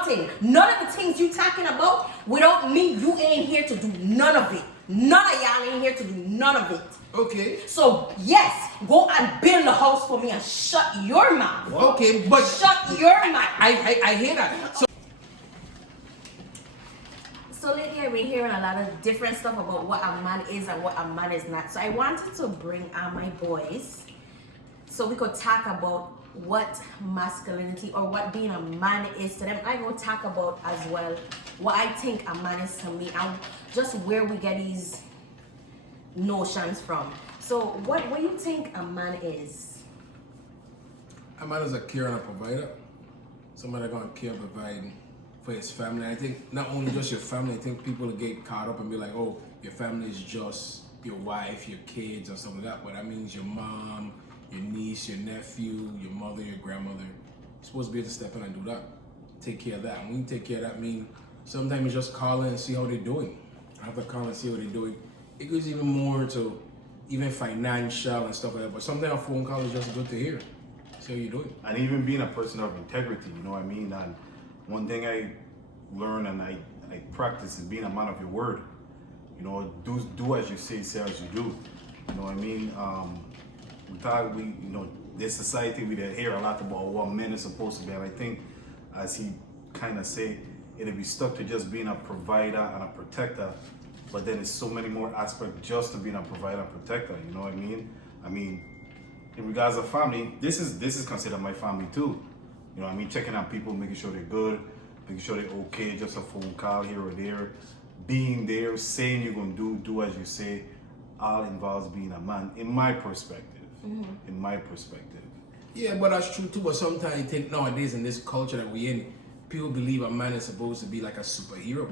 nothing. None of the things you talking about, without me, you ain't here to do none of it. None of y'all ain't here to do none of it. Okay. So, yes, go and build a house for me and shut your mouth. Okay, but shut your mouth. I hear that. So lately I've been hearing a lot of different stuff about what a man is and what a man is not. So I wanted to bring on my boys so we could talk about what masculinity or what being a man is to them. I will talk about as well what I think a man is to me and just where we get these notions from. So what do you think a man is? A man is a carer and a provider. Somebody gonna care and provide for his family. I think not only just your family, I think people get caught up and be like, oh, your family is just your wife, your kids, or something like that. But that means your mom, your niece, your nephew, your mother, your grandmother. You're supposed to be able to step in and do that. Take care of that. And when you take care of that, mean sometimes you just call in and see how they're doing. After call and see how they're doing, it goes even more to even financial and stuff like that. But sometimes a phone call is just good to hear. See how you're doing. And even being a person of integrity, you know what I mean? And one thing I learn and I practice is being a man of your word. You know, do as you say as you do. You know what I mean? This society, we hear a lot about what men are supposed to be. And I think, as he kind of said, it'll be stuck to just being a provider and a protector. But then there's so many more aspects just to being a provider and protector. You know what I mean? I mean, in regards to family, this is considered my family too. You know what I mean? Checking on people, making sure they're good, making sure they're okay, just a phone call here or there. Being there, saying you're going to do as you say, all involves being a man, in my perspective. Mm-hmm. In my perspective. Yeah, but that's true too. But sometimes I think nowadays in this culture that we're in, people believe a man is supposed to be like a superhero.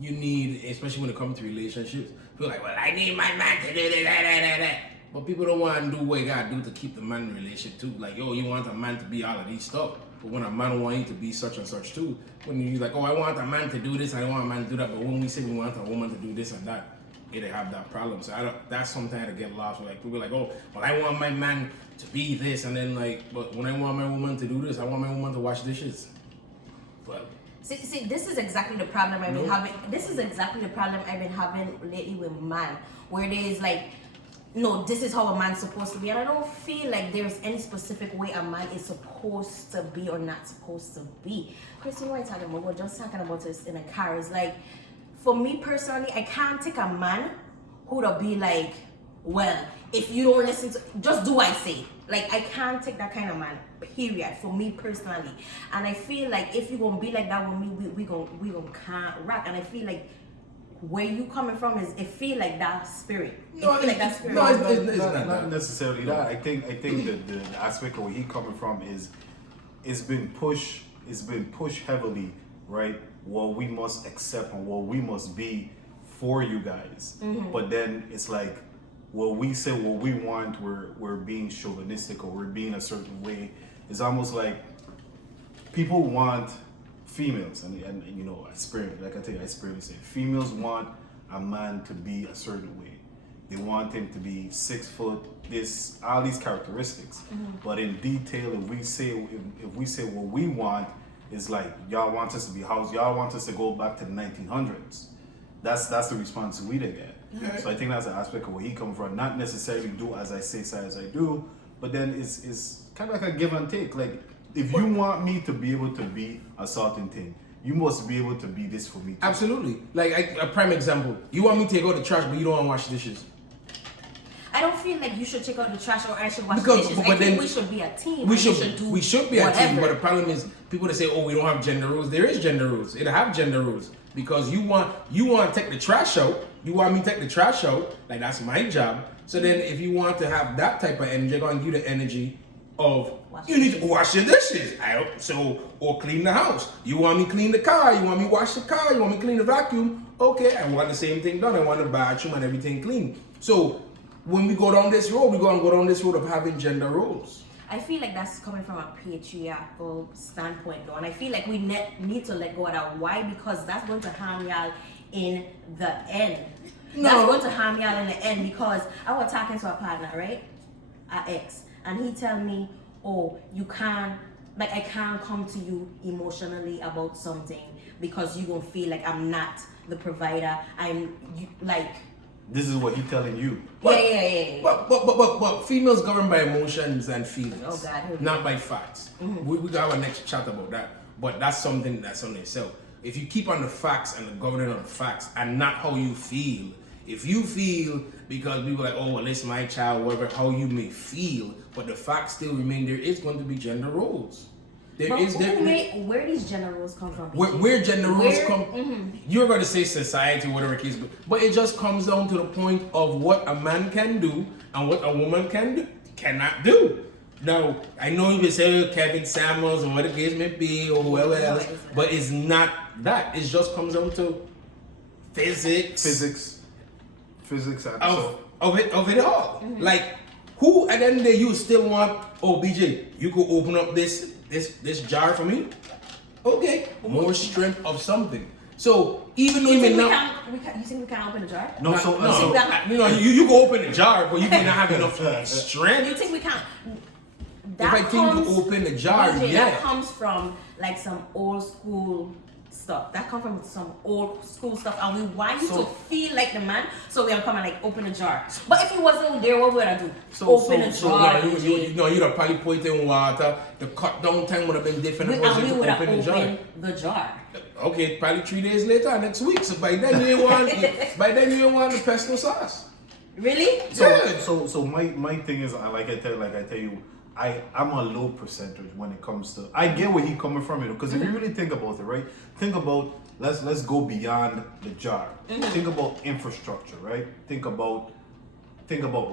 You need, especially when it comes to relationships, people like, well, I need my man to do that. But people don't want to do what you gotta do to keep the man in the relationship too. Like, yo, you want a man to be all of these stuff. But when a man wants you to be such and such too, when you're like, oh, I want a man to do this, I want a man to do that. But when we say we want a woman to do this and that, it'll have that problem. So that's sometimes to get lost. Like people like, oh, well, I want my man to be this, and then like, but when I want my woman to do this, I want my woman to wash dishes. But See, this is exactly the problem I've been having. This is exactly the problem I've been having lately with man, where there's like, no, this is how a man's supposed to be, and I don't feel like there's any specific way a man is supposed to be or not supposed to be. Chris, you know what I'm talking about? We're just talking about this in a car. It's like, for me personally, I can't take a man who'd be like, well, if you don't listen to, just do what I say. Like, I can't take that kind of man, period, for me personally. And I feel like if you're gonna be like that with me, we gonna can't rock. And I feel like where you coming from is, it feel like that spirit. No, like that spirit. No, it's not necessarily that. I think that the aspect of where he coming from is, it's been pushed heavily, right? What we must accept and what we must be for you guys. Mm-hmm. But then it's like, what we say, what we want, we're being chauvinistic or we're being a certain way. It's almost like people want females, and you know, I experience it. Females want a man to be a certain way. They want him to be 6 foot, this, all these characteristics. Mm-hmm. But in detail, if we say what we want is like, y'all want us to be housed, y'all want us to go back to the 1900s. That's the response we get. Mm-hmm. So I think that's an aspect of where he comes from. Not necessarily do as I say, say as I do, but then it's kind of like a give and take. Like, if you want me to be able to be a certain thing, you must be able to be this for me too. Absolutely. Like a prime example, you want me to take out the trash, but you don't want to wash dishes. I don't feel like you should take out the trash or I should wash the dishes. I think we should be a team. We should be a team. But the problem is, people that say, "Oh, we don't have gender rules." There is gender rules. It'll have gender rules because you want to take the trash out. You want me to take the trash out. Like, that's my job. So then, if you want to have that type of energy, I'm going to give you the energy of you need to wash your dishes. Or clean the house. You want me clean the car. You want me wash the car. You want me clean the vacuum. Okay, I want the same thing done. I want the bathroom and everything clean. So when we go down this road, we're going to go down this road of having gender roles. I feel like that's coming from a patriarchal standpoint, though, and I feel like we need to let go of that. Why? Because that's going to harm y'all in the end. No. That's going to harm y'all in the end, because I was talking to a partner, right? Our ex, and he tell me, oh, you can't like I can't come to you emotionally about something because you gonna feel like I'm not the provider. This is what he's telling you. Yeah. But females governed by emotions and feelings. Oh God. Not by facts. We got our next chat about that. But that's something that's on itself. If you keep on the facts and the governing on the facts and not how you feel, if you feel because people are like, oh well, it's my child, whatever, how you may feel, but the facts still remain, there is going to be gender roles. Where these gender roles come from? Where gender roles come, you're going to say society, whatever it is, but it just comes down to the point of what a man can do and what a woman cannot do. Now, I know you would say Kevin Samuels or what the case may be or whoever else, but it's not that. It just comes down to physics of it all. Like, who at the end of the day you still want? Oh, BJ, you could open up this jar for me. Okay, more strength of something. So even though you think we can't open a jar? No, you can open a jar, but you may not have enough strength. You think we can't? If I think you open a jar, yeah. That comes from like some old school stuff. That comes from some old school stuff, and we want you to feel like the man, so we're gonna come and like open a jar. But if he wasn't there, what would I do? Open a jar. You'd have probably put it in water. The cut down time would have been different. We would have opened the jar. Okay, probably 3 days later, next week. So by then you ain't want the pesto sauce. Really? So my thing is, like I tell you, I'm a low percentage when it comes to. I get where he's coming from, because if you really think about it, right? Think about let's go beyond the jar. Think about infrastructure, right? Think about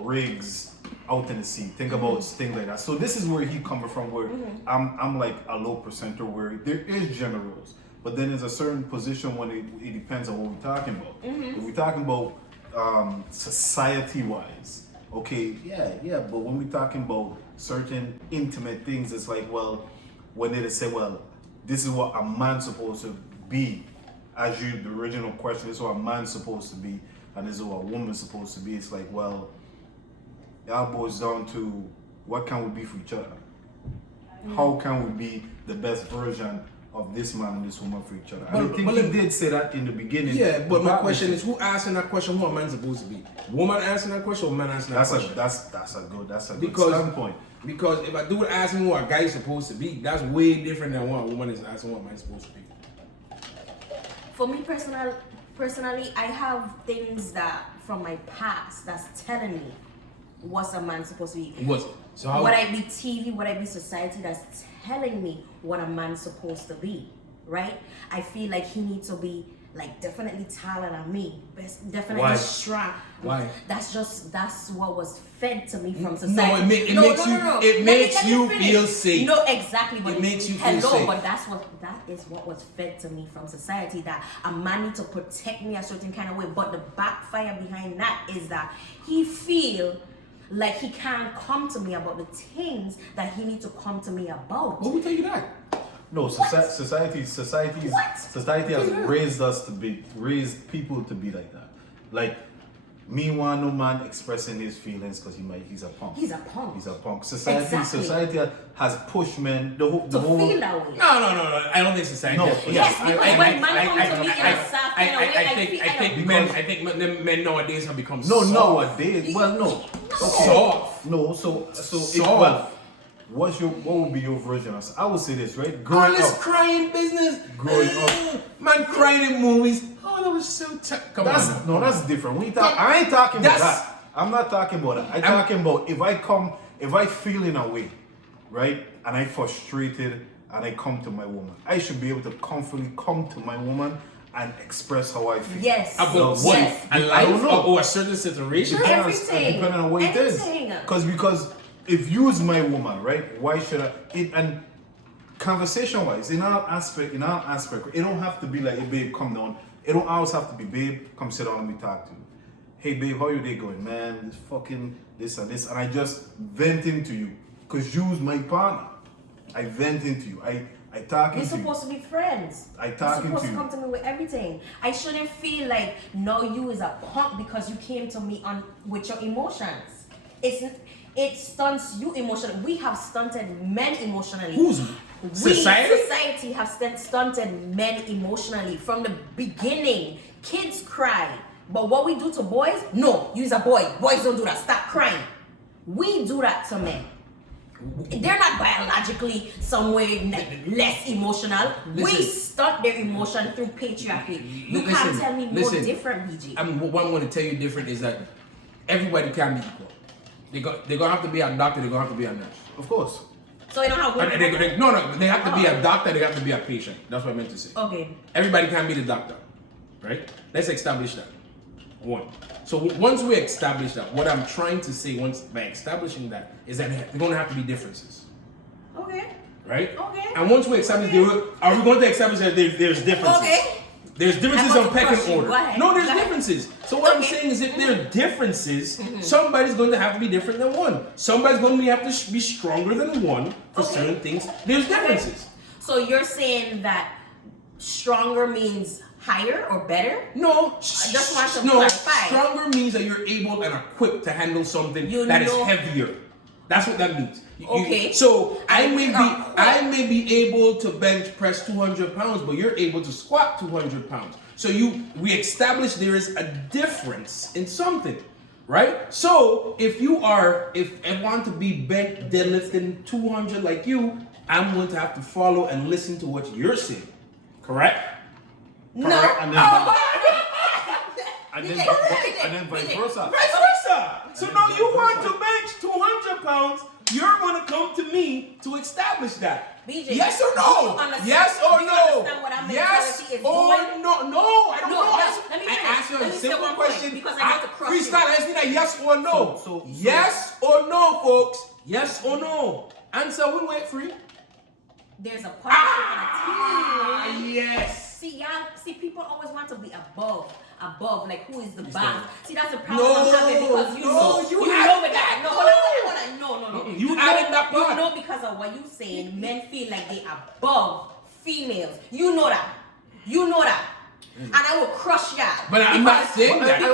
rigs out in the sea. Think about things like that. So this is where he coming from, where I'm like a low percenter, where there is gender roles, but then there's a certain position when it depends on what we're talking about. If we're talking about society-wise, okay, yeah, but when we're talking about certain intimate things, it's like, well, when they say, well, this is what a man's supposed to be, as the original question, this is what a man's supposed to be, and this is what a woman's supposed to be. It's like, well, it all boils down to what can we be for each other? How can we be the best version of this man and this woman for each other? I think he did say that in the beginning. Yeah, but my question is, who asking that question? Who a man supposed to be? Woman asking that question or man asking that question? That's a good standpoint. Because if a dude asking who a guy is supposed to be, that's way different than what a woman is asking what a man is supposed to be. For me personally, I have things that from my past that's telling me what's a man supposed to be. What? So how? Would I be TV? Would I be society that's telling me what a man's supposed to be? Right? I feel like he needs to be like definitely taller than me, definitely strong. Why? That's what was fed to me from society. No, it makes you feel safe. No, exactly. It makes you feel safe. But that is what was fed to me from society, that a man needs to protect me a certain kind of way. But the backfire behind that is that he feel like he can't come to me about the things that he needs to come to me about. Who will tell you that? No, society has raised people to be like that. Like, me want no man expressing his feelings because he's a punk. He's a punk. Society has pushed men the whole feel that way. No. I don't think society. No, has pushed yes, men. because when man comes to me in a soft kind of way, I think men nowadays have become nowadays. Well, no. Okay. Soft. No, so soft. What would be your version of? I would say this, right? All this crying business. Growing up, man crying in movies. Oh, that was so tough. That's different. I ain't talking about that. I'm not talking about that. I'm talking about if I feel in a way, right, and I frustrated and I come to my woman, I should be able to comfortably come to my woman and express how I feel. Yes. About what? Yes. A life or a certain situation? Everything. Depending on what it is. Because if you is my woman, right, why should I? And conversation-wise, in our aspect, it don't have to be like, hey, babe, come down. It don't always have to be, babe, come sit down and we talk to you. Hey, babe, how your day going? Man, this fucking this and this. And I just vent into you. Because you's my partner. I vent into you. I talk into you. We're supposed to be friends. I talk into you. You're supposed to come to me with everything. I shouldn't feel like, no, you is a punk because you came to me with your emotions. It stunts you emotionally. We have stunted men emotionally. Society have stunted men emotionally from the beginning. Kids cry, but what we do to boys? No, you's a boy. Boys don't do that. Stop crying. We do that to men. They're not biologically some way less emotional. We stunt their emotion through patriarchy. You can't tell me more different, BG. What I'm going to tell you different is that everybody can be equal. They're going to have to be a doctor. They're going to have to be a nurse. Of course. So you know how women... They have to be a doctor. They have to be a patient. That's what I meant to say. Okay. Everybody can be the doctor, right? Let's establish that. One. So once we establish that, what I'm trying to say by establishing that is that there are going to have to be differences. Okay. Right? Okay. And once we establish, are we going to establish that there's differences? Okay. There's differences on pecking order. No, there's Go differences. So what I'm saying is if there are differences, somebody's going to have to be different than one. Somebody's going to have to be stronger than one for certain things. There's differences. So you're saying that stronger means higher or better? No. I just want to clarify. Stronger means that you're able and equipped to handle something that is heavier. That's what that means. Okay. So I may be able to bench press 200 pounds, but you're able to squat 200 pounds. So we establish there is a difference in something, right? So if I want to be bench deadlifting 200 like you, I'm going to have to follow and listen to what you're saying. Correct? No. And then vice versa. Vice versa. So now you want to bench 200 pounds, you're going to come to me to establish that. BJ, yes or no? Yes or no? Yes or no? No, I don't know. I asked you a simple question because I got to crush you. Freestyle, ask me that yes or no. So yes or no, folks? Yes or no? Answer, we wait free. There's a partnership and a team. Yes. See, people always want to be above, like who is the boss? See, that's the problem I'm having because you know with that. No, hold on. You added that part. You know because of what you saying, men feel like they are above females. You know that. And I will crush y'all. But I'm not saying that. Let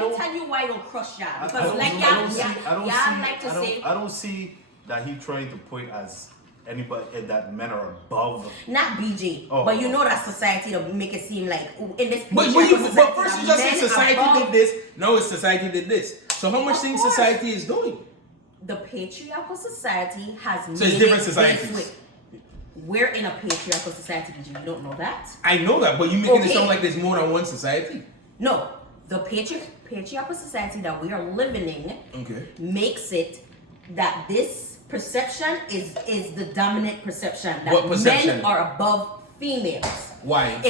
me tell you why I don't crush y'all. Because y'all like to say. I don't see that he trying to point as anybody that men are above. Not BJ, but you know that society to make it seem like in this. But first you just said society did this. No, it's society did this. So how much things society is doing? The patriarchal society has made it's different societies. We're in a patriarchal society, BJ. You don't know that? I know that, but you making it sound like there's more than one society. No, the patriarchal society that we are living in makes it that this perception is the dominant perception that men are above females. Why?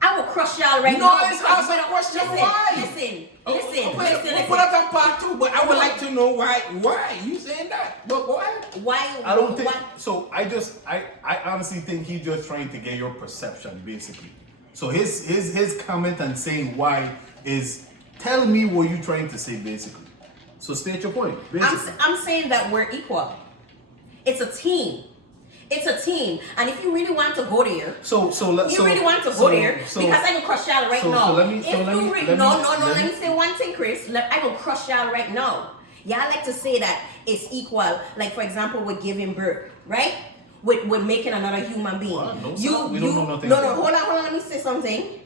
I will crush y'all right now. No, it's also a question. Why? Listen. We'll put up on part 2, but I would like to know why. Why you saying that? But why? I don't think so. I honestly think he's just trying to get your perception, basically. So his comment and saying why is tell me what you're trying to say, basically. So state your point. I'm saying that we're equal. It's a team. And if you really want to go there, because I can crush y'all right now. Let me say one thing, Chris. I can crush y'all right now. Y'all like to say that it's equal. Like for example, with giving birth, right? With making another human being. We don't know nothing. No, hold on. Let me say something.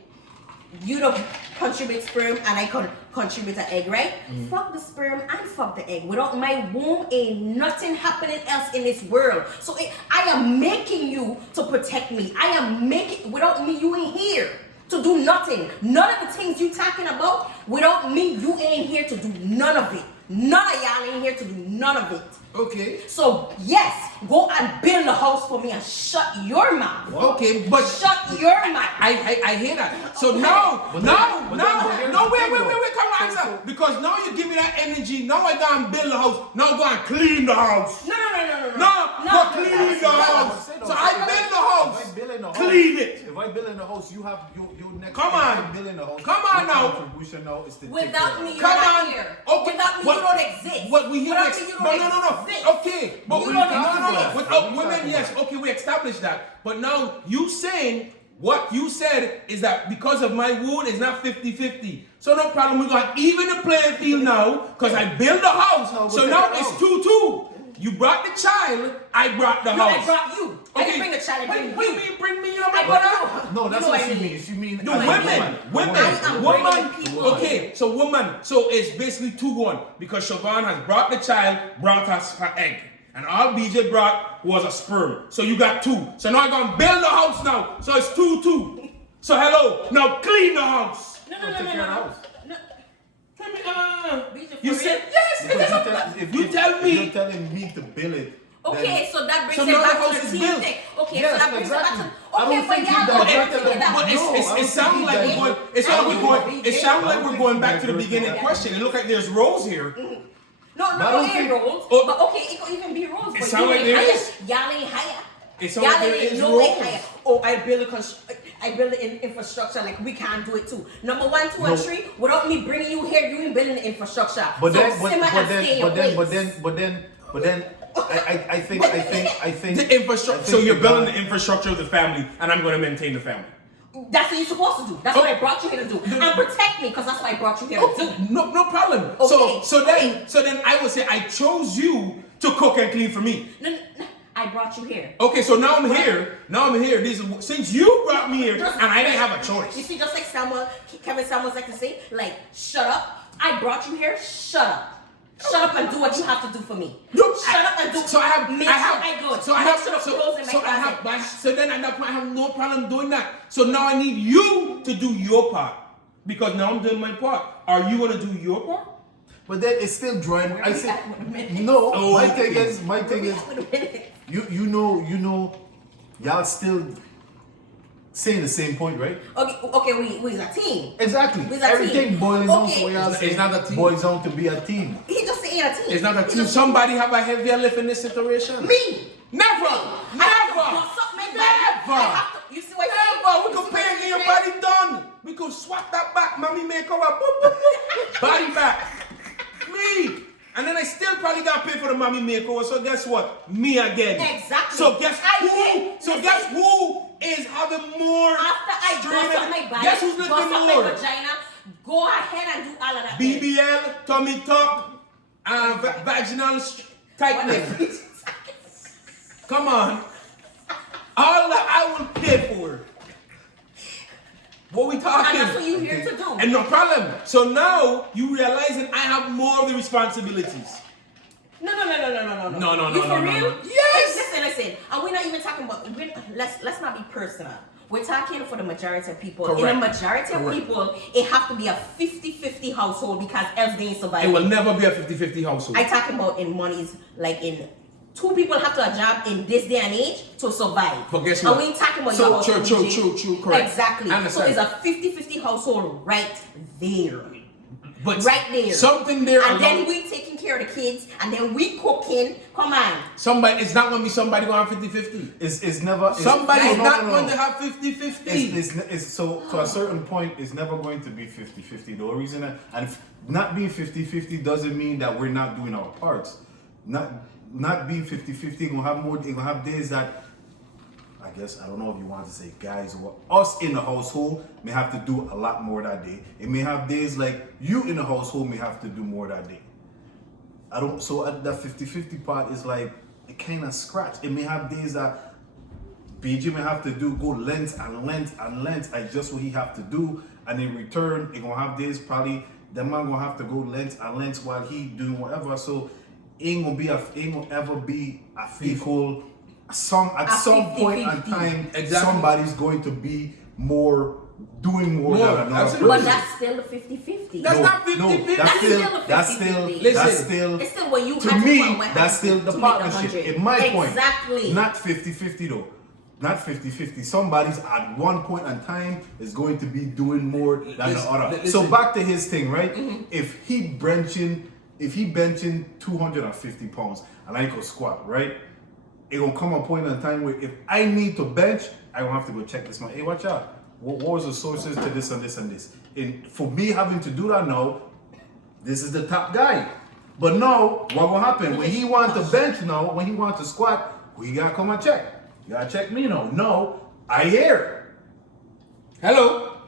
You don't contribute sperm and I contribute an egg, right? Fuck the sperm and fuck the egg. Without my womb, ain't nothing happening else in this world. So I am making you to protect me. Without me, you ain't here to do nothing. None of the things you talking about, without me, you ain't here to do none of it. None of y'all ain't here to do none of it. Okay. So yes, go and build a house for me and shut your mouth. Okay, but shut your mouth. I hear that. So no, wait, come on, answer. Because now you give me that energy. Now I go and build a house. Now go and clean the house. No. Go clean the house. So I build the house. Clean it. If I build in the house, you have your next. Come on. Build in the house. Come on now. Contribution now is to without me, you're not here. Okay. Without me, you don't exist. What we hear Without me, you don't exist. Okay, but without women, yes. Okay, we established that. But now you saying what you said is that because of my wound, it's not 50-50. So no problem. We're going to even the playing field now because I built a house. So now it's 2-2. You brought the child, I brought the No, house. I brought you. I didn't bring the child, I bring you. Bring me up, I brought you. No, that's You know what I she mean. means. She means No, women. Okay, so woman. So it's basically 2-1 because Siobhan has brought the child, brought us her egg. And all BJ brought was a sperm. So you got 2. So now I'm going to build the house now. So it's 2-2. So hello, now clean the house. No. Tell me, BJ, you for said real? yes. You tell me. You're telling me to build it. Okay, so that brings So it now the back house to the is team built. thing. Okay, Yes, so that brings exactly. it back I to. don't Okay, but think yeah, you but diverted them. But it sounds like we're going. It sounds like we're going. It sounds like we're going back to the beginning question. It looks like there's roles here. No, I don't ain't think- roles. Oh. But okay, it could even be roles. It But sound you like ain't there higher. is. Y'all ain't higher. It sound Y'all like there ain't is no way roles. higher. Oh, I build the infrastructure like we can't do it too. Number 1, 2, and 3. Without me bringing you here, you ain't building the infrastructure. But so then, simmer and stay in your but then, I think The infrastructure. So you're building the infrastructure of the family, and I'm going to maintain the family. That's what you're supposed to do. That's what I brought you here to do. And protect me, because that's what I brought you here to do. No problem. Okay. So then I would say I chose you to cook and clean for me. No, I brought you here. Okay, so now I'm here. Since you brought me here, and I didn't have a choice. You see, just like Kevin Samuels like to say, like, shut up. I brought you here. Shut up. Shut up and do what you have to do for me. Shut up and do. So I have. Make sure I good. So I have. Make sure the clothes in my closet. So then at that point I have no problem doing that. So now I need you to do your part because now I'm doing my part. Are you gonna do your part? But then it's still drawing. I say Minute. no. Oh, my okay. thing is, you know, y'all still saying the same point, right? Okay, we a team. Exactly. We's a Everything team. boils down Okay. to what y'all It's saying. not a team. Boils down to be a team. He just saying a team. It's not a He team. just- Somebody have a heavier lift in this situation. Me. Never. I have to bust up my body. Never. I have to. You see what Never. We could pay and get your body done. We could swap that back. Mommy make her up. Boop, boop, boop. Body back. Me. And then I still probably got paid for the mommy makeover. So guess what? Me again. Exactly. So guess I who? did. So guess who is having more? After I bust up my body, Guess who's bust lifting up more? my vagina, go ahead and do all of that. BBL, tummy tuck, vaginal tightening. Come on. All that I will pay for. What we talking? And that's what you here to do. And no problem. So now you realizing I have more of the responsibilities. No. No. You for real? No. Yes. Listen. And we're not even talking about. Let's not be personal. We're talking for the majority of people. Correct. In a majority of Correct. people, it have to be a 50-50 household because else they ain't survive. It will never be a 50-50 household. I talking about in monies, like in 2 people have to have a job in this day and age to survive. But guess And what? we ain't talking about So, your household. true, correct. Exactly. I So understand. it's a 50-50 household right there. But Right there. something there And then alone- we taking care of the kids, and then we cooking. Come on. Somebody, it's not going to be somebody going to have 50-50. It's never. It's, Somebody's no, not no. going to have 50-50. It's so to a certain point, it's never going to be 50-50. The only reason that, and if not being 50-50 doesn't mean that we're not doing our parts. Not being 50-50, gonna have more. Gonna have days that, I guess, I don't know if you want to say guys or us in the household may have to do a lot more that day. It may have days like you in the household may have to do more that day. So that 50-50 part is like, it kind of scratch. It may have days that BG may have to go length and length and length at just what he have to do, and in return, it gonna have days probably the man gonna have to go length and length while he doing whatever. So it ain't gonna ever be a equal. At some point in 50-50. time, Exactly. somebody's going to be doing more More, than another absolutely. But person. that's still the 50-50. That's not 50-50. That's still Listen, It's still when you to had to me, put one that's still the to make partnership. 100. In my point, Exactly. not 50-50 though. Not 50-50. Somebody's at one point in time is going to be doing more than the other. So back to his thing, right? If he benching 250 pounds and I could squat, right? It gonna come a point in time where if I need to bench, I gonna have to go check this man. Hey, watch out. What was the sources to this and this and this? And for me having to do that now, this is the top guy. But now, what will happen? When he want to bench now, when he want to squat, we gotta come and check. You gotta check me now. No, I hear. Hello.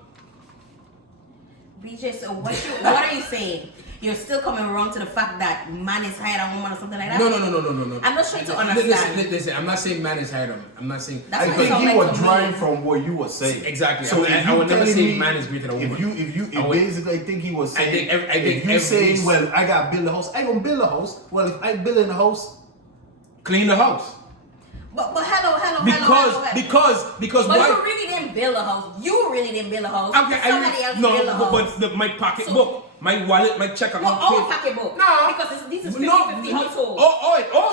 BJ, so what are you saying? you're still coming around to the fact that man is higher than woman or something like that? No. I'm not trying to understand. Listen, I'm not saying man is higher than woman. I'm not saying. That's I what think it sounds you like were to drawing me. from what you were saying. Exactly. So I would never telling say me- man is greater than woman. Basically, I think he was saying, I think you saying, well, I gotta build a house. I gonna build a house. Well, if I build in a house, clean the house. But hello. Because But why? you really didn't build a house. You really didn't build a house. Okay, Somebody else built a house. but my pocketbook, my wallet, my check account. Well, our pocketbook. No, Because this is 50-50 household.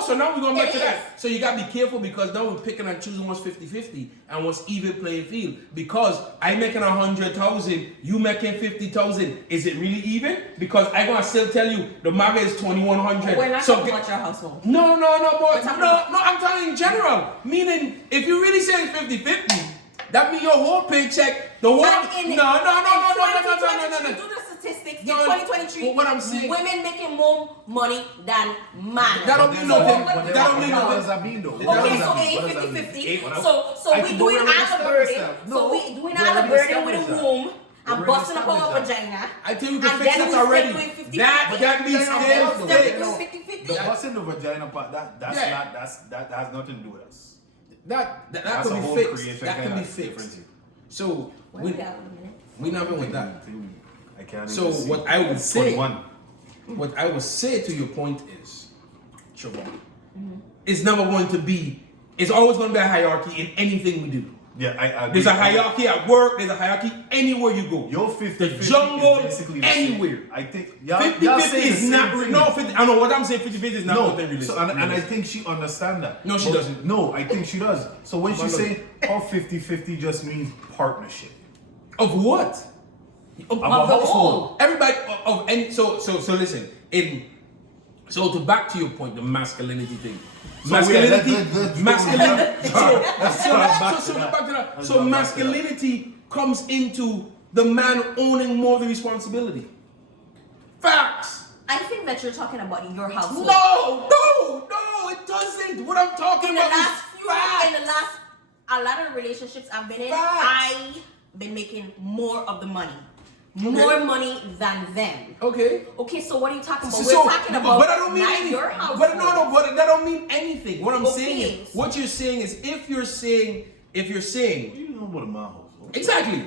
So now we're going back It to is. that. So you got to be careful because now we're picking and choosing what's 50-50 and what's even playing field. Because I making 100,000, you making 50,000. Is it really even? Because I gonna still tell you the market is 2,100. We're not So talking about your household. no, but We're talking about- I'm talking in general. Meaning, if you really saying 50-50, that means your whole paycheck, the whole. But in No. 2023, do the statistics. No, In 2023, what I'm saying- women making more money than man. That don't mean So nothing. what- That don't mean what nothing. does that mean, though? Okay, What so does that it mean? ain't What does that mean? 50-50. What else? So I we think doing we're out the already burden. established So that. we doing No, out the we're burden already with a established womb and We're busting up our established that. vagina. I think we can And fix then it we already. still doing 50-50. That means And then still we still fixed. doing 50-50. The busting the vagina part, that has nothing to do with us. That That's could a be whole fixed. creation That kind can be of fixed. difference. So Where we we at in a minute? we nothing with that. I can't So even see. what I would say, 21. what I would say to your point is, Siobhan, it's never going to be. It's always going to be a hierarchy in anything we do. Yeah, I agree. There's a hierarchy at work. There's a hierarchy anywhere you go. Your 50-50 The jungle, is basically the same. anywhere. I think y'all 50-50 saying the is same not. thing. No, 50, I know what I'm saying. 50-50 is not No, nothing realistic. so, and I think she understands that. No, she doesn't. No, I think she does. So when Come she on, say her 50-50 just means partnership. Of what? Of a the household. whole. Everybody of any so listen. To back to your point, the masculinity thing. So, yeah, Masculinity. Let's go back to So that. back to that. Let's So go back to masculinity comes into the man owning more of the responsibility. Facts. I think that you're talking about your household. No, it doesn't. What I'm talking In the about last is few, facts. in the last, a lot of relationships I've been in, Facts. I've been making more of the money. More money than them. Okay. Okay, so what are you talking about? So, We're talking about but I don't mean not anything. your household. But that don't mean anything. What I'm saying Okay. is, what you're saying is, if you're saying, You know what a man household. exactly.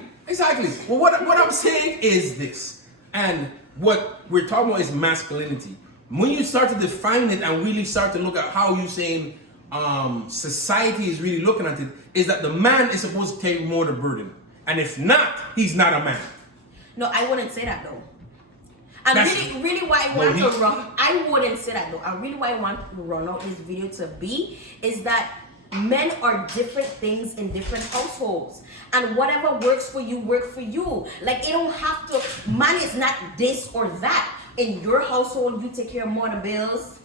Well, what I'm saying is this, and what we're talking about is masculinity. When you start to define it and really start to look at how you're saying society is really looking at it, is that the man is supposed to carry more of the burden, and if not, he's not a man. No, I wouldn't say that though. And That's- really why I want to run, I wouldn't say that though. And really why I want to run out this video to be is that men are different things in different households. And whatever works for you, work for you. Like it don't have to, man is not this or that. In your household, you take care of more of the bills.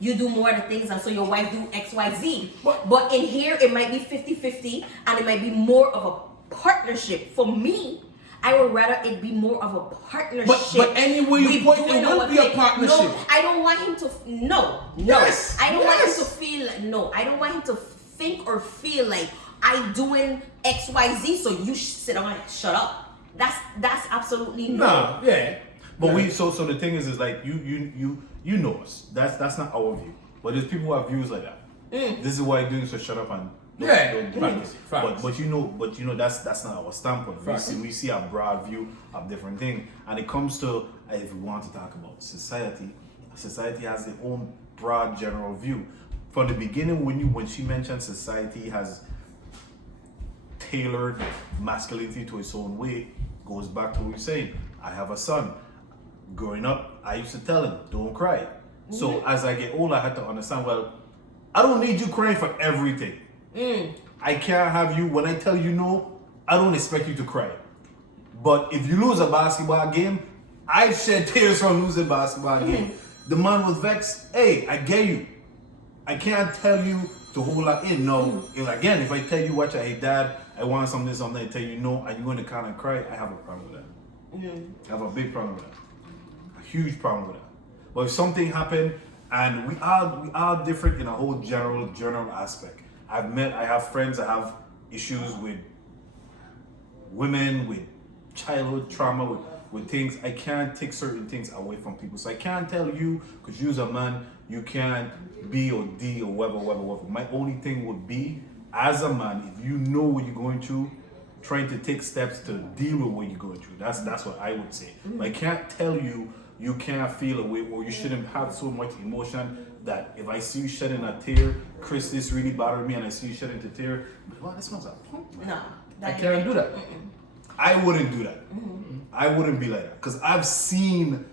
You do more of the things, and so your wife do X, Y, Z. But in here, it might be 50-50, and it might be more of a partnership. For me, I would rather it be more of a partnership. But anyway, you point, doing it will our be a thing. partnership. No, I don't want him to. No. Yes, I don't want him yes. to feel. No, I don't want him to think or feel like I doing X, Y, Z. So you sit down and shut up. That's absolutely no. Nah, yeah. But so the thing is like you know us. That's not our view. But there's people who have views like that. This is why I'm doing, so shut up and don't do facts, this. facts. But you know that's not our standpoint. Facts. We see a broad view of different things. And it comes to, if we want to talk about society has their own broad general view. From the beginning, when she mentioned society has tailored masculinity to its own way, goes back to what we were saying. I have a son. Growing up, I used to tell him, don't cry. So as I get older, I had to understand, well, I don't need you crying for everything. I can't have you, when I tell you no, I don't expect you to cry. But if you lose a basketball game, I shed tears from losing a basketball game. The man was vexed. Hey, I get you. I can't tell you to hold that in. No, if I tell you, watch, hey dad, I want something, I tell you no, and you're going to kind of cry, I have a problem with that. I have a big problem with that. A huge problem with that. But if something happened, and we are different in a whole general aspect. I have friends that have issues with women, with childhood trauma, with with things. I can't take certain things away from people. So I can't tell you, because you're a man, you can't B or D or whatever. My only thing would be, as a man, if you know what you're going through, trying to take steps to deal with what you're going through. That's what I would say. But I can't tell you you can't feel a way, or you shouldn't have so much emotion that if I see you shedding a tear, Chris, this really bothered me, and I see you shedding a tear, wow, this man's a punk, man. No, I can't do that. I wouldn't do that. I wouldn't be like that. Because I've seen,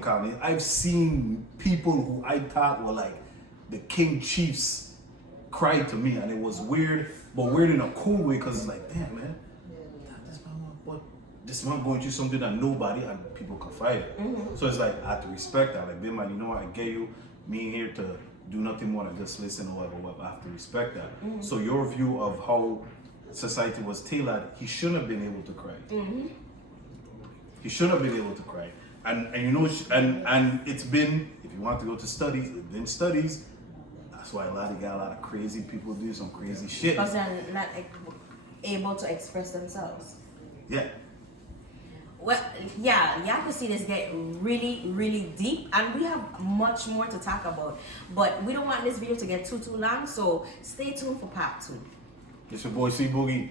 Colin, I've seen people who I thought were like the King Chiefs cry to me, and it was weird, but weird in a cool way, because it's like, damn, man, this man going through something that nobody and people confide in. So it's like, I have to respect that. Like, man, you know what, I get you. Me here to do nothing more than just listen or whatever. I have to respect that. So your view of how society was tailored, he shouldn't have been able to cry. He shouldn't have been able to cry. And you know, and it's been, if you want to go to studies, it's been studies. That's why you got a lot of crazy people doing some crazy shit. Because they're not able to express themselves. Yeah. Well, yeah, you have to see this get really, really deep, and we have much more to talk about. But we don't want this video to get too long, so stay tuned for part 2. It's your boy C Boogie.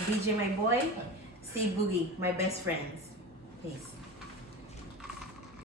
BJ, my boy. C Boogie, my best friends. Peace.